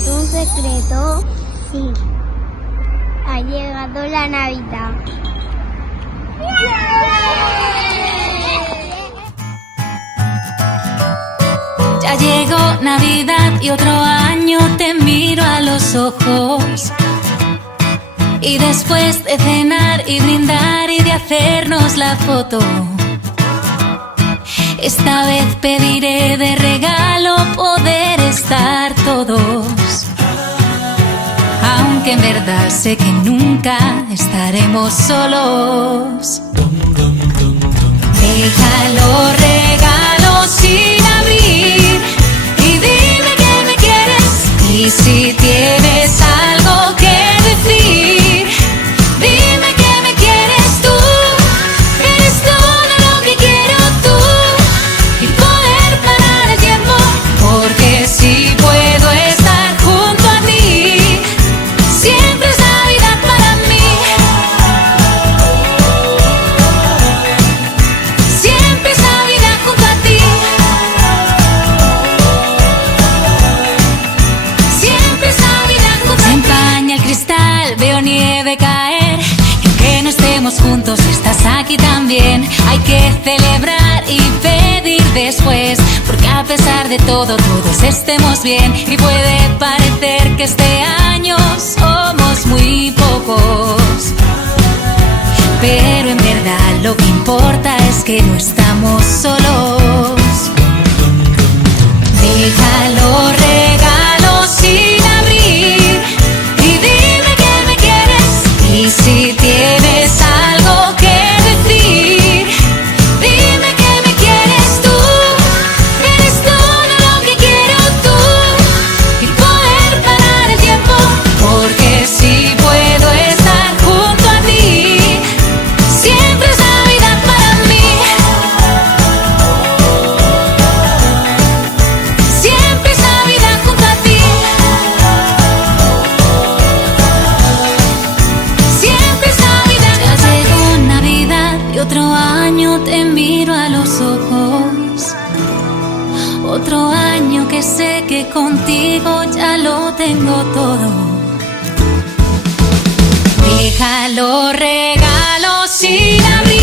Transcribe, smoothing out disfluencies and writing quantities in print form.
cuento un secreto. Sí. Ha llegado la Navidad. Ya llegó Navidad y otro año te miro a los ojos. Y después de cenar y brindar y de hacernos la foto, esta vez pediré de regalo poder estar todos. Aunque en verdad sé que nunca estaremos solos. Deja los regalos sin abrir y dime que me quieres. Y si tienes algo que decir, dime que me quieres tú. Eres todo lo que quiero tú. Y poder parar el tiempo, porque si puedo estar junto a ti, siempre es Navidad para mí. Siempre es Navidad junto a ti. Siempre es Navidad junto a ti. Se empaña el cristal, veo nieve caer. Y aunque no estemos juntos, estás aquí también. Hay que celebrar y pedir después, porque a pesar de todo, todos estemos bien. Y puede parecer que este año somos muy pocos, pero en verdad lo que importa es que no estamos solos. Deja los regalos sin abrir y dime que me quieres. Y si tienes algo que decir, dime que me quieres tú. Eres todo lo que quiero tú. Y poder parar el tiempo, porque si puedo estar junto a ti, siempre es Navidad para mí. Siempre es Navidad junto a ti. Siempre es Navidad. Ya llegó Navidad y otro año te miro a los ojos. Otro año que sé que contigo ya lo tengo todo. Deja los regalos sin abrir.